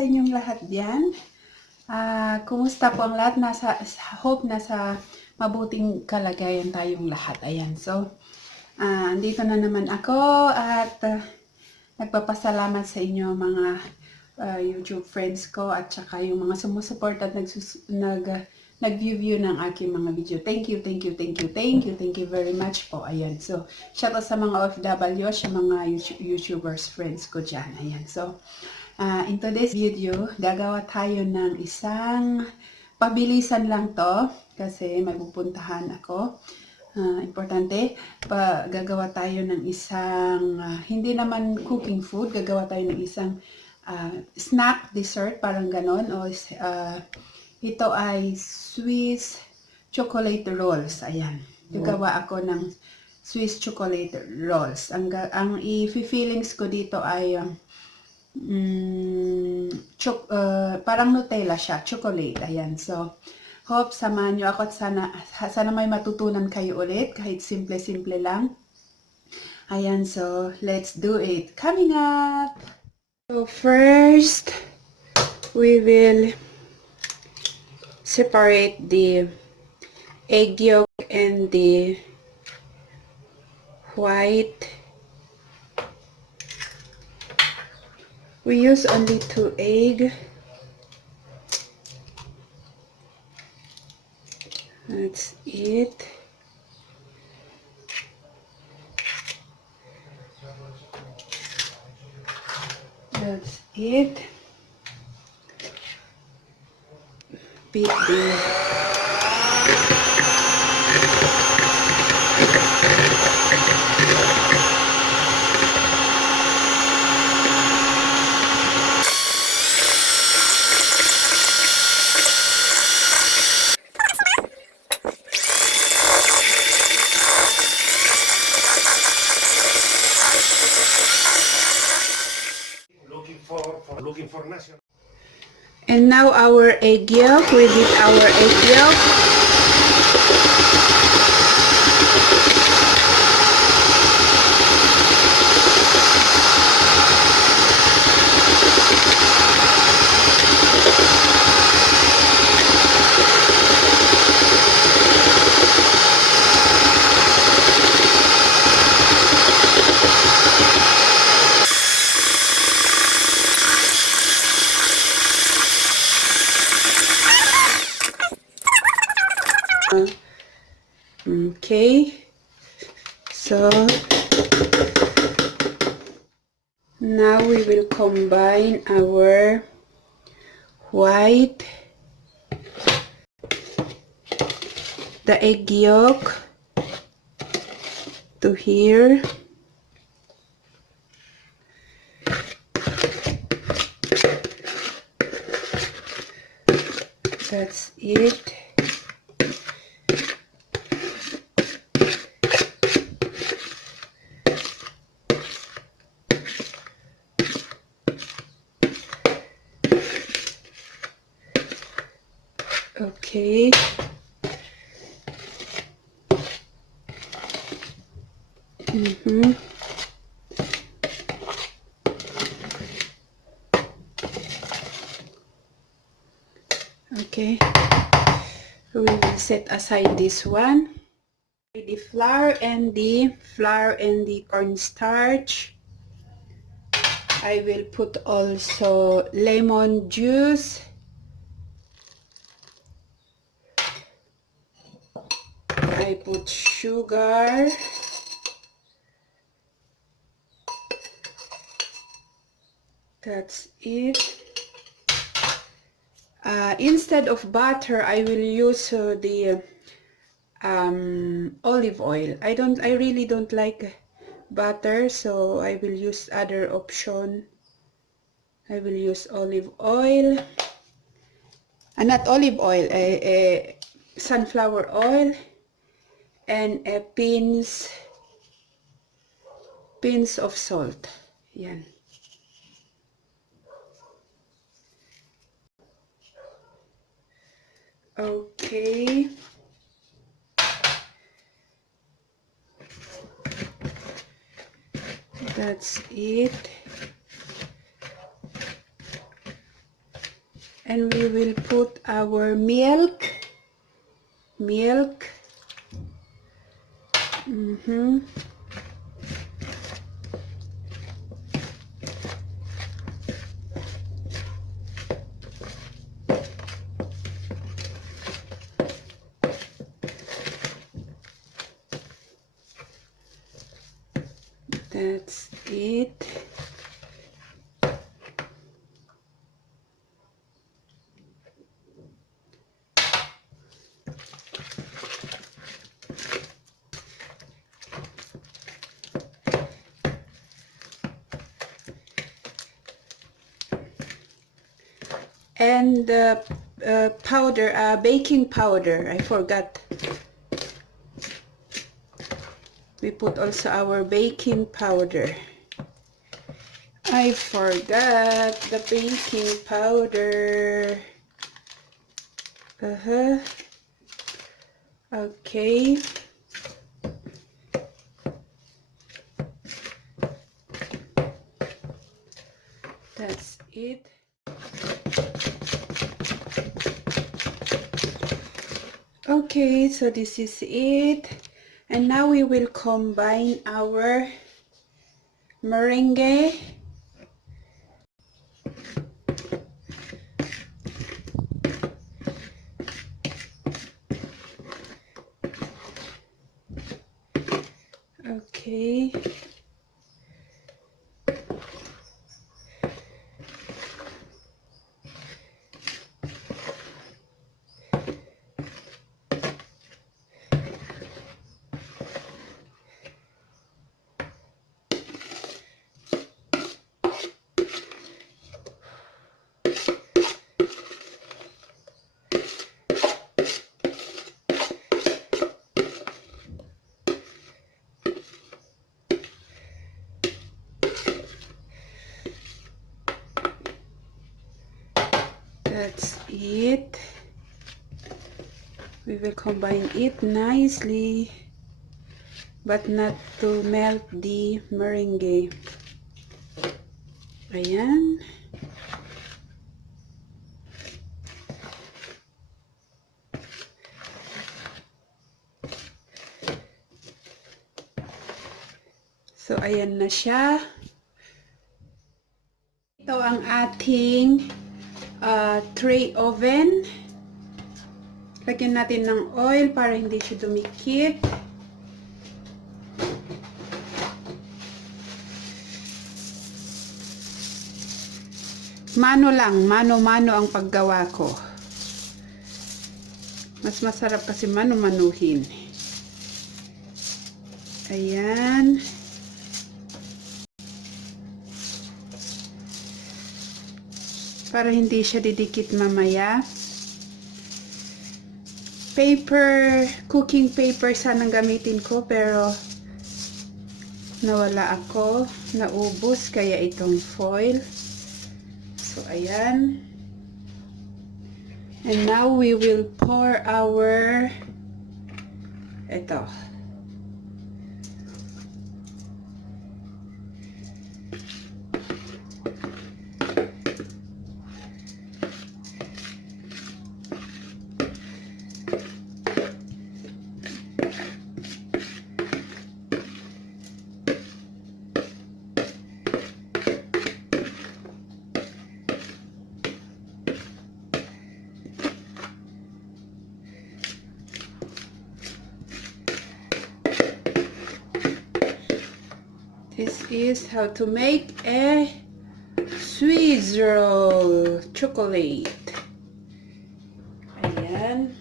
sa inyong lahat diyan. Kumusta po ang lahat? Hope nasa mabuting kalagayan tayong lahat. Ayan, so, andito na naman ako at nagpapasalamat sa inyo mga YouTube friends ko at saka yung mga sumusupport at nag-view ng aking mga video. Thank you very much po. Ayan, so, shout out sa mga OFW, sa mga YouTubers friends ko dyan. Ayan, so, in today's video, gagawa tayo ng isang pabilisan lang to kasi may pupuntahan ako. Importante, gagawa tayo ng isang hindi naman cooking food, gagawa tayo ng isang snack, dessert, parang ganon. O ito ay Swiss chocolate rolls. Ayan, gagawa ako ng Swiss chocolate rolls. Ang i-feelings ko dito ay parang Nutella siya, chocolate. Ayan, so hope samahan nyo ako at sana may matutunan kayo ulit kahit simple-simple lang. Ayan, so let's do it. Coming up! So first, we will separate the egg yolk and the white. We use only 2 eggs. That's it. That's it. Beat the looking for national. And now our egg yolk, we beat our egg yolk. Okay, so now we will combine our white, the egg yolk to here, that's it. Okay. Okay. We will set aside this one. The flour and the cornstarch. I will put also lemon juice. I put sugar. That's it. Instead of butter, I will use the olive oil. I really don't like butter, so I will use other option. I will use olive oil. Not olive oil, sunflower oil, and pins of salt. Yan. Okay. That's it. And we will put our milk. That's it. And baking powder, I forgot. We put also our baking powder. I forgot the baking powder. Okay. That's it. Okay, so this is it. And now we will combine our meringue. Okay. That's it. We will combine it nicely, but not to melt the meringue. Ayan. So, ayan na siya. Ito ang ating tray oven. Lagyan natin ng oil para hindi siya dumikit. Mano lang, mano-mano ang paggawa ko. Mas masarap kasi mano-manuhin. Ayan. Para hindi siya didikit mamaya. Cooking paper sanang gamitin ko, pero nawala ako, naubos, kaya itong foil. So, ayan. And now we will pour our ito. This is how to make a Swiss roll chocolate. Ayan.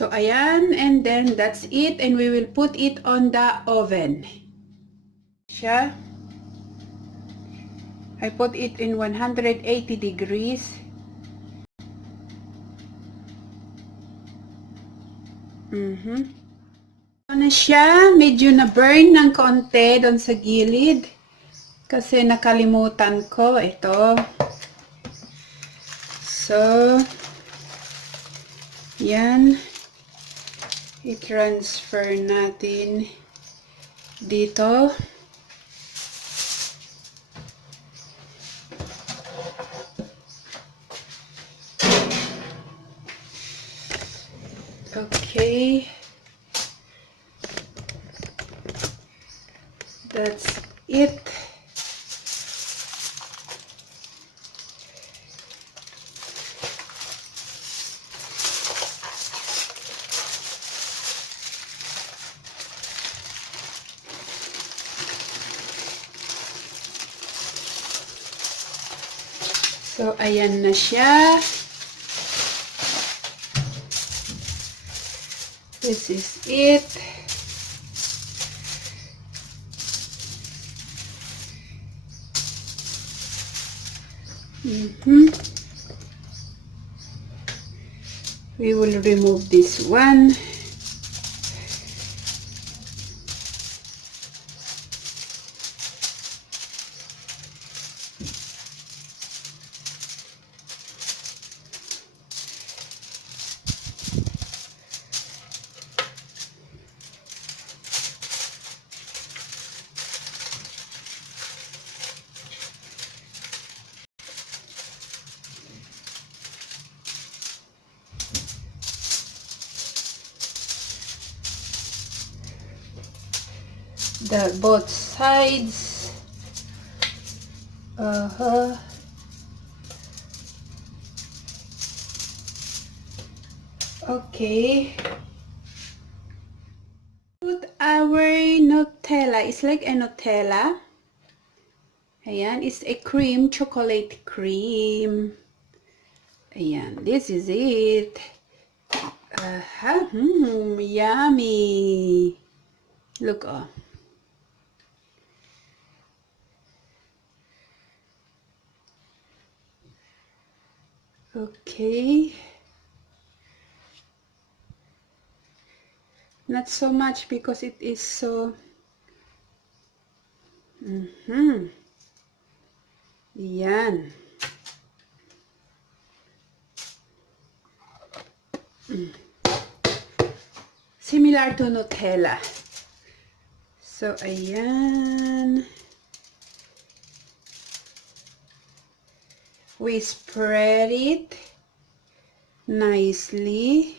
So, ayan, and then that's it, and we will put it on the oven. Siya. I put it in 180 degrees. Ano siya, medyo na-burn ng konti doon sa gilid. Kasi nakalimutan ko ito. So, yan. I-transfer natin dito. Okay. That's it. So, ayan na siya. This is it. We will remove this one. The both sides. Okay. Put our Nutella. It's like a Nutella. Ayan, it's a cream, chocolate cream. Ayan, this is it. Yummy. Look, oh. Okay. Not so much because it is so... Yan. Similar to Nutella. So, ayan. We spread it nicely.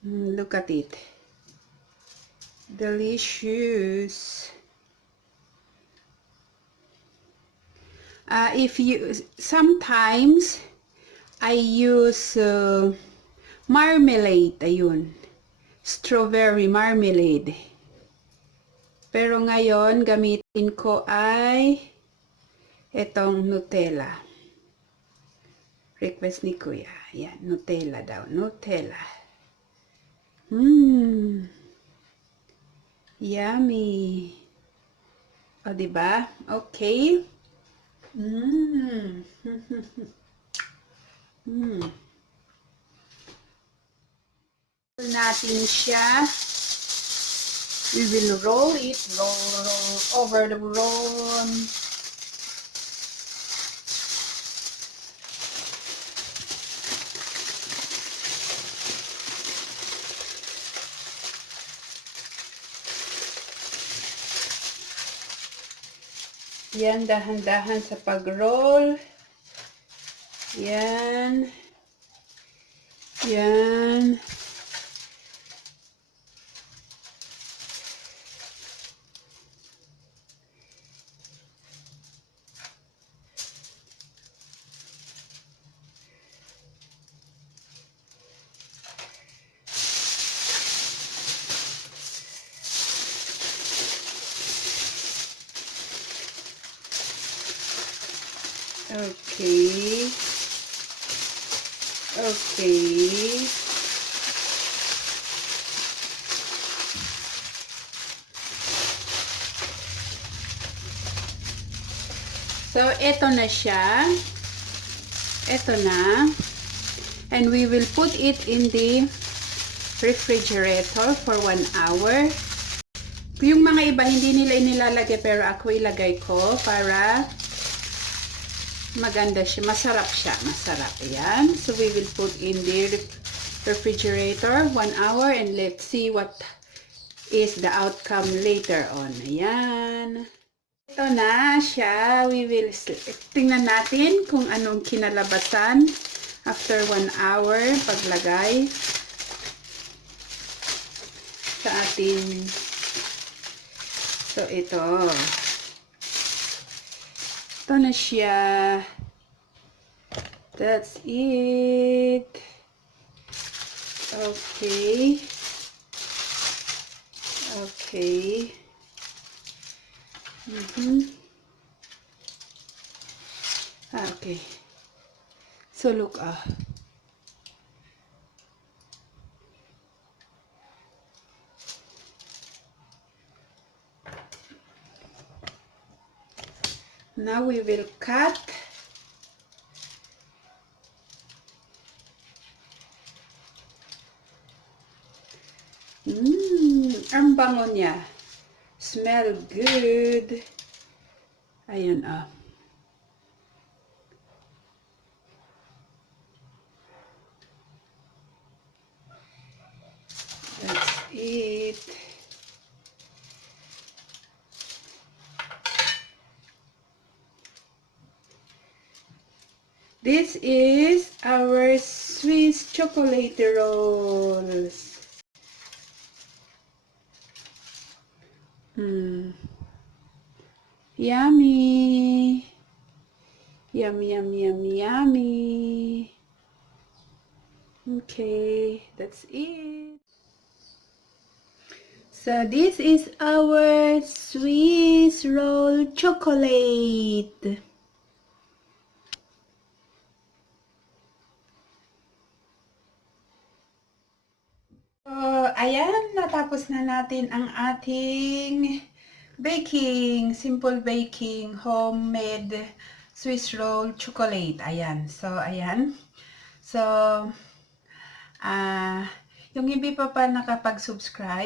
Look at it. Delicious. If you sometimes I use marmalade, ayun. Strawberry marmalade. Pero ngayon gamitin ko ay itong Nutella. Request ni Kuya. Yan, Nutella daw. Nutella. Yummy. O, diba? Okay. Natin siya. We will roll it. Roll over the roll. Yan, dahan-dahan sa pag-roll. Yan. Yan. Okay. Okay. So, ito na siya. Ito na. And we will put it in the refrigerator for 1 hour. Yung mga iba hindi nila inilalagay pero ako ilagay ko para maganda siya, masarap siya, masarap. Ayan. So we will put in the refrigerator 1 hour and let's see what is the outcome later on. Ayan. Ito na siya. We will tingnan natin kung anong kinalabasan after 1 hour paglagay sa ating. So ito na siya. That's it. Okay. Okay. Okay. So look now we will cut. Ang bango niya. Smell good. Ayun That's it. This is our Swiss chocolate rolls. Yummy. Yummy, yummy, yummy, yummy. Okay, that's it. So this is our Swiss roll chocolate. So, ayan, natapos na natin ang ating baking, simple baking, homemade Swiss roll chocolate. Ayan. So, ayan. So, yung hindi pa nakapag-subscribe,